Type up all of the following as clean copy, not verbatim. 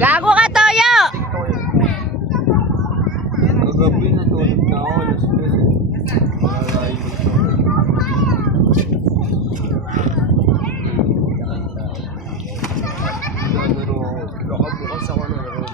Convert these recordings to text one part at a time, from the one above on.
Gago ka, Toyo! Kagabi natulog na ako. Alas 10. Nakabukas ako ng room.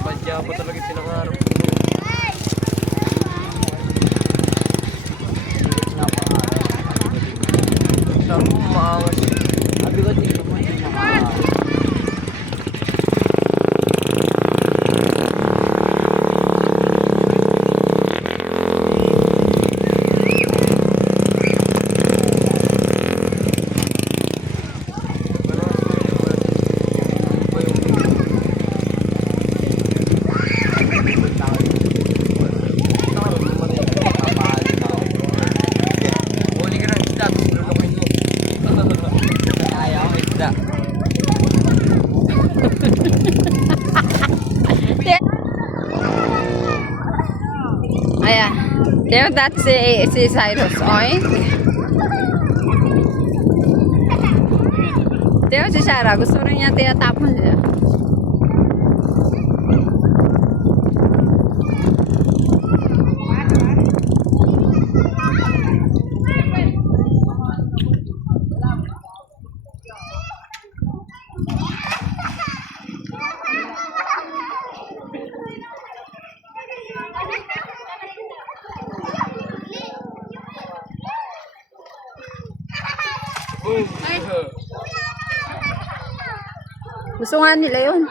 Badya pa talaga sinangarap. Sarap maangas. Sabi ko dito mo yung mga Ayan. Teo, that's si Cyrus. Oink. Teo, si Sarah. Gusto rin niya tinatapon siya. Gusto nga nila yun.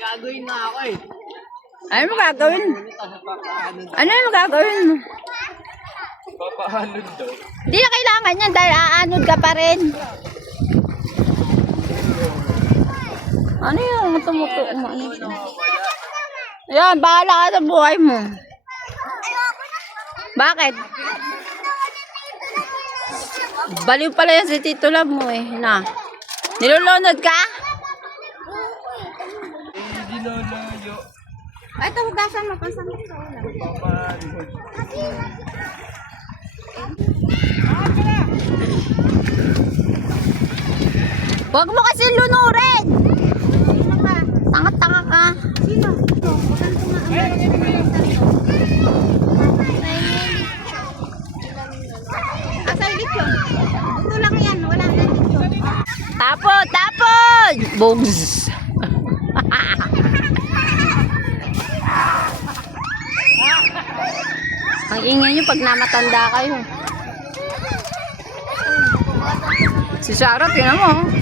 gagawin na ako eh. Ano mo gagawin? Ano yung gagawin mo? Papahanod daw. Hindi na kailangan yan dahil aanod ka pa rin. Ano yung tumuto? Yan, bahala ka sa buhay mo. Bakit? Baliw pala yan si Tito Love mo eh. Na. Nilulunod ka? Hindi lalayo. Ay, ito hugasan mo. Pasan mo sa ulam. Papahanod. Huwag mo kasi lunurin. Tanga-tanga ka. Sino? Asal dito. Ito lang yan. Wala na dito. Tapon! Tapon! Bugs! Ang ingay nyo pag namatanda kayo. Si Sarah, tingnan mo.